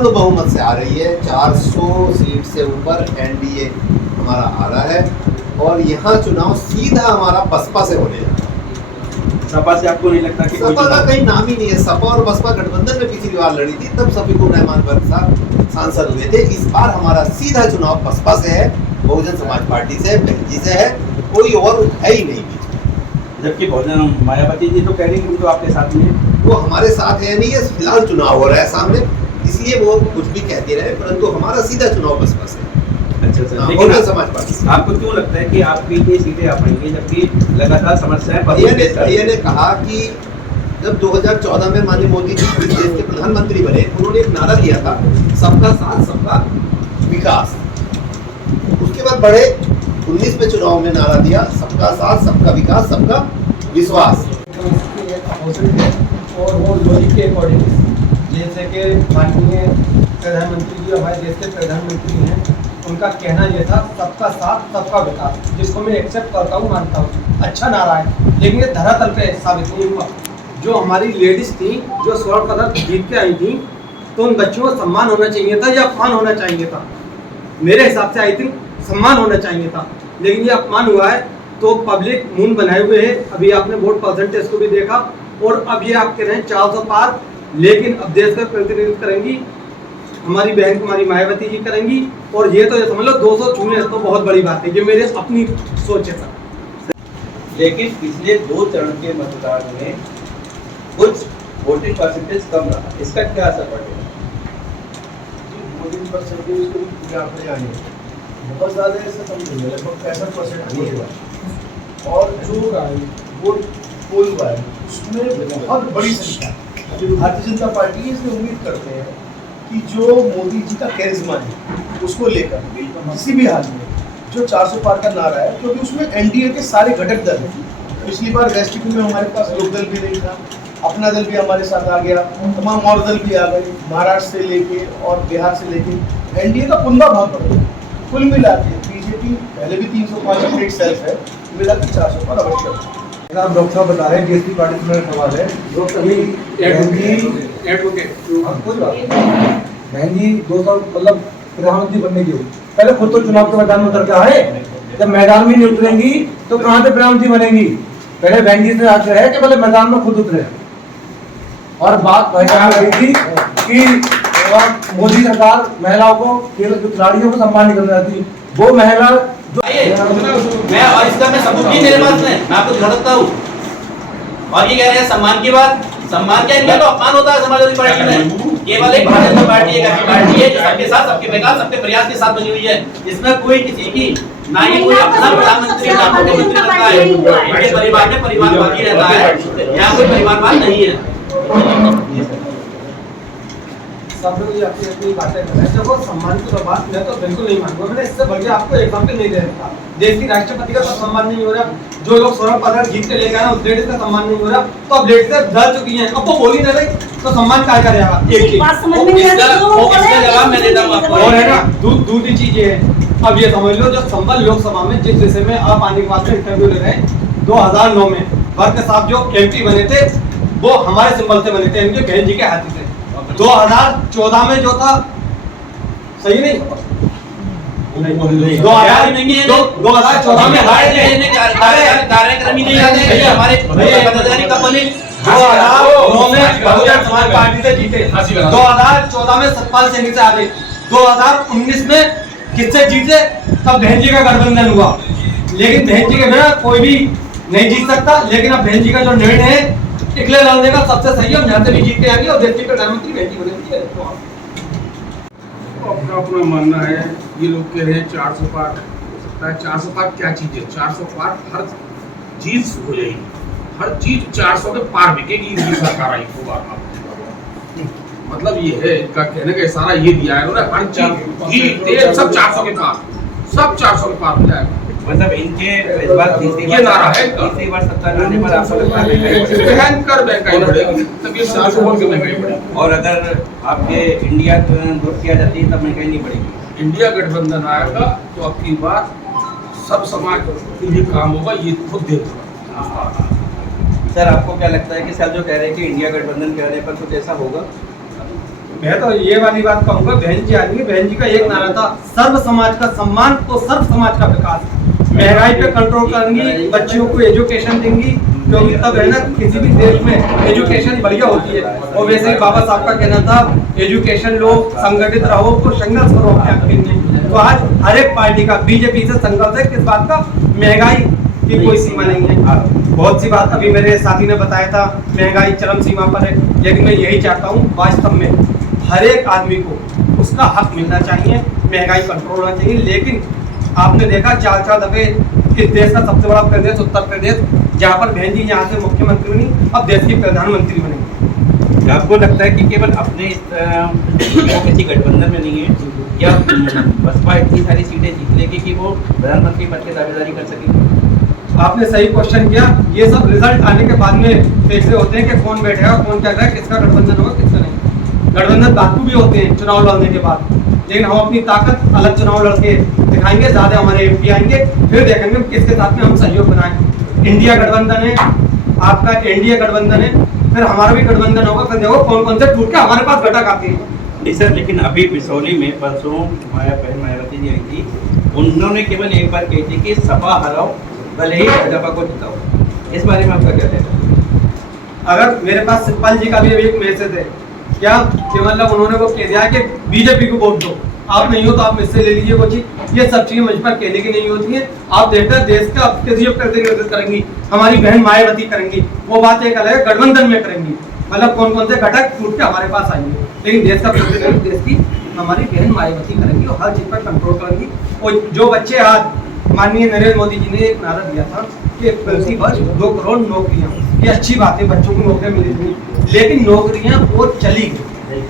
पूर्ण बहुमत से आ रही है। 400 सीट से ऊपर एनडीए हमारा आ रहा है और यहाँ चुनाव सीधा हमारा बसपा से होने जा रहा है। सपा से आपको नहीं लगता कि सपा का कहीं नाम ही नहीं है। सपा और बसपा गठबंधन में पिछली बार लड़ी थी, तब शफीकुर रहमान साहब सांसद हुए थे। इस बार हमारा सीधा चुनाव बसपा से है, बहुजन समाज पार्टी से, बहनजी से है, कोई और है ही नहीं। जबकि बहुजन मायावती जी तो कह रही है तो आपके साथ में वो हमारे साथ है नहीं है, फिलहाल चुनाव हो रहा है सामने, इसलिए वो कुछ भी कहते रहे, परंतु हमारा सीधा चुनाव बसपा से। अच्छा सर, लेकिन समाज पार्टी से आपको क्यों लगता है कि आपकी ये सीटें आ पाएंगी जबकि लगातार समस्याएं? भैया ने कहा कि जब 2014 में माननीय मोदी जी इस देश के प्रधानमंत्री बने, उन्होंने एक नारा दिया था, सबका साथ सबका विकास। उसके बाद बढ़े 19 में चुनाव में नारा दिया, सबका साथ सबका विकास सबका विश्वास। और वो लॉजिक के अकॉर्डिंग, जैसे कि माननीय प्रधानमंत्री जी हमारे देश के प्रधानमंत्री हैं, उनका कहना ये था सबका साथ सबका विकास, जिसको मैं एक्सेप्ट करता हूँ, मानता हूँ, अच्छा नारा है। लेकिन ये धरातल पे साबित नहीं हुआ। जो हमारी लेडीज थी, जो स्वर्ण पदक जीत के आई थी, तो उन बच्चों को सम्मान होना चाहिए था या अपमान होना चाहिए था? मेरे हिसाब से आई थिंक सम्मान होना चाहिए था, लेकिन ये अपमान हुआ है। तो पब्लिक मून बनाए हुए है। अभी आपने वोट परसेंटेज को भी देखा, और अब ये आप कह रहे हैं 400 पार, लेकिन अब देश का प्रतिनिधित्व करेंगी हमारी बहन कुमारी मायावती जी करेंगी, और ये तो ये समझ लो 200 छूने तो बहुत बड़ी बात है। ये मेरे अपनी सोच है सर। लेकिन पिछले 2 चरण के मतदान में कुछ वोटिंग परसेंटेज कम रहा, इसका क्या असर पड़ेगा? वोटिंग परसेंटेज को आपने आने बहुत ज़्यादा ऐसा कम नहीं है, लगभग 65% नहीं हुआ। और जो वोट पोल हुआ है उसमें बहुत बड़ी संख्या भारतीय जनता पार्टी इसमें उम्मीद करते हैं कि जो मोदी जी का कैरिज्मा है उसको लेकर किसी भी हाल में जो 400 पार का नारा है, क्योंकि उसमें एनडीए के सारे घटक दल हैं। पिछली बार वेस्ट यूपी में हमारे पास लोकदल भी नहीं था, अपना दल भी हमारे साथ आ गया, तमाम और दल भी आ गए, महाराष्ट्र से लेके और बिहार से लेके एनडीए का कुंभा बहुत बड़ा है। कुल मिला के बीजेपी पहले भी 305 अपने एक सेल्फ है, मिला के 400 पर अवश्य। आप डॉक्टर साहब बता रहे हैं बीएसपी पार्टी से मेरा सवाल है, बहन जी 2 साल मतलब प्रधानमंत्री बनने की हो, पहले खुद तो चुनाव के मैदान में उतर के आए, जब मैदान में नहीं उतरेंगी तो कहाँ से प्रधानमंत्री बनेंगी? पहले बहन जी से आग्रह है कि पहले मैदान में खुद उतरे। और बात रही थी कि मोदी सरकार महिलाओं को, खिलाड़ियों को सम्मान नहीं करना चाहती, वो महिला जो मैं और इसका मैं सबूत भी मेरे पास में, मैं आपको दिखा सकता हूँ। और ये कह रहे हैं सम्मान की बात, सम्मान क्या इनका तो अपमान होता है समाजवादी पार्टी में। केवल एक भारतीय जनता पार्टी एक ऐसी पार्टी है जो सबके साथ सबके विकास सबके प्रयास के साथ बनी हुई है, जिसमें कोई किसी की ना ही कोई अपना प्रधानमंत्री ना मुख्यमंत्री रहता है, बड़े परिवार में परिवारवादी रहता है, यहाँ कोई परिवारवाद नहीं है। सब लोग ये अपनी अपनी बातें कर रहे हैं। देखो सम्मान की बात मैं तो बिल्कुल नहीं मानूंगा, मैंने इससे बढ़िया आपको एग्जाम्पल नहीं दे रहा। देश की राष्ट्रपति का सम्मान नहीं हो रहा, जो लोग स्वर्ण पदक जीत के लेकर आए उस लेडीज का सम्मान नहीं हो रहा, तो अब लेडीज डर चुकी हैं, अब वो बोल ही नहीं रही तो सम्मान क्या करेगा? एक जवाब मैं देता हूँ आपको, और है ना दूसरी चीज ये है, अब ये समझ लो जो संबल लोकसभा में जिस विषय में आप आने के बाद से इंटरव्यू ले रहे हैं, 2009 में वर्क साहब जो एमपी बने थे वो हमारे सिंबल से बने थे, इनके बहन जी के हाथी से। 2014 में जो था सही नहीं, 2014 में कार्यक्रम ही नहीं आते हमारे पदाधिकारी कब बने? 2009 में बहुजन समाज पार्टी से जीते, 2014 में सतपाल सैनी से आगे, 2019 में किससे जीते? तब बहन जी का गठबंधन हुआ, लेकिन बहन जी के बिना कोई भी नहीं जीत सकता। लेकिन अब बहन जी का जो निर्णय है इकले लड़ने का सबसे सही है, हम यहाँ से भी जीत के आएंगे और देश की प्रधानमंत्री बहन जी बनेंगी। अपना अपना मानना है। ये लोग कह रहे हैं 400 पार हो सकता है। 400 पार क्या चीज है? 400 पार हर चीज हो जाएगी, हर चीज 400 के पार बिकेगी इनकी सरकार आई तो बार। मतलब ये है, इनका कहने का इशारा ये दिया है उन्होंने, हर चीज घी तेल सब 400 के पार, सब 400 के पार हो जाएगा। मतलब इनके इस बार तीसरी बार सत्ता लाने पर आपको लगता है भयंकर महंगाई बढ़ेगी, तब ये 400 वोट की महंगाई बढ़ेगी। और अगर आपके इंडिया ग्रुप किया जाती है तब महंगाई नहीं बढ़ेगी? इंडिया गठबंधन आएगा तो अब की बार सब समाज के लिए काम होगा, ये खुद देखो। सर आपको क्या लगता है कि सर जो कह रहे हैं कि इंडिया गठबंधन कहने पर कुछ ऐसा होगा? मैं तो ये वाली बात कहूंगा, बहन जी आएंगे, बहन जी का एक नारा था, सर्व समाज का सम्मान तो सर्व समाज का विकास। महंगाई पे कंट्रोल करेंगी, बच्चियों को एजुकेशन देंगी, क्योंकि तब है ना किसी भी देश में एजुकेशन बढ़िया होती है। और वैसे ही बाबा साहब का कहना था, एजुकेशन लो, संगठित रहो और संघर्ष करो अपने लिए। तो आज हर एक पार्टी का बीजेपी से संघर्ष है, किस बात का? महंगाई की कोई सीमा नहीं है। बहुत सी बात अभी मेरे साथी ने बताया था, महंगाई चरम सीमा पर है, लेकिन मैं यही चाहता हूँ वास्तव में हर एक आदमी को उसका हक मिलना चाहिए, महंगाई कंट्रोल होना चाहिए। लेकिन आपने देखा 4 दफे इस देश का सबसे बड़ा प्रदेश उत्तर प्रदेश, जहाँ पर बहन जी यहाँ से मुख्यमंत्री बनी, अब देश की प्रधानमंत्री बनेंगी। आपको लगता है कि केवल अपने वो किसी गठबंधन में नहीं है, क्या बसपा इतनी सारी सीटें जीत लेगी कि वो प्रधानमंत्री पद की दावेदारी कर सकेगी? आपने सही क्वेश्चन किया। ये सब रिजल्ट आने के बाद में फैसले होते हैं कि कौन बैठेगा, कौन क्या करेगा, किसका गठबंधन होगा, किसका नहीं। गठबंधन बातू भी होते हैं चुनाव लड़ने के बाद, लेकिन हम अपनी ताकत अलग चुनाव लड़के दिखाएंगे, ज्यादा हमारे एमपी आएंगे, फिर देखेंगे किसके साथ में हम सहयोग बनाएं। इंडिया गठबंधन है, आपका एनडीए गठबंधन है, फिर हमारा भी गठबंधन होगा, फिर देखो कौन कौन से टूट के हमारे पास घटक आते हैं। नहीं सर, लेकिन अभी बिसौली में परसों बहन मायावती जी आई थी, उन्होंने केवल एक बार कही थी कि सपा हराओ भले ही भाजपा को जिताओ। इस बारे में आपका क्या कहना है? अगर मेरे पास शिवपाल जी का भी अभी एक मैसेज है, क्या कि मतलब उन्होंने वो कह दिया कि बीजेपी को वोट दो, आप नहीं हो तो आप मुझसे ले लीजिए वो चीज। ये सब चीजें मुझ पर कहने की नहीं होती है। आप देखते हैं देश का किसी प्रतिनिधित्व करेंगी, हमारी बहन मायावती करेंगी, वो बात एक अलग है, गठबंधन में करेंगी, मतलब कौन कौन से घटक टूट के हमारे पास आएंगे, लेकिन देश का प्रतिनिधित्व देश की हमारी बहन मायावती करेंगी और हर चीज पर कंट्रोल करेंगी। और जो बच्चे आज माननीय नरेंद्र मोदी जी ने एक नारा दिया था कि प्रति वर्ष 2 करोड़ नौकरियां, ये अच्छी बात है, बच्चों को नौकरियां मिली थी, लेकिन नौकरियां वो चली गई।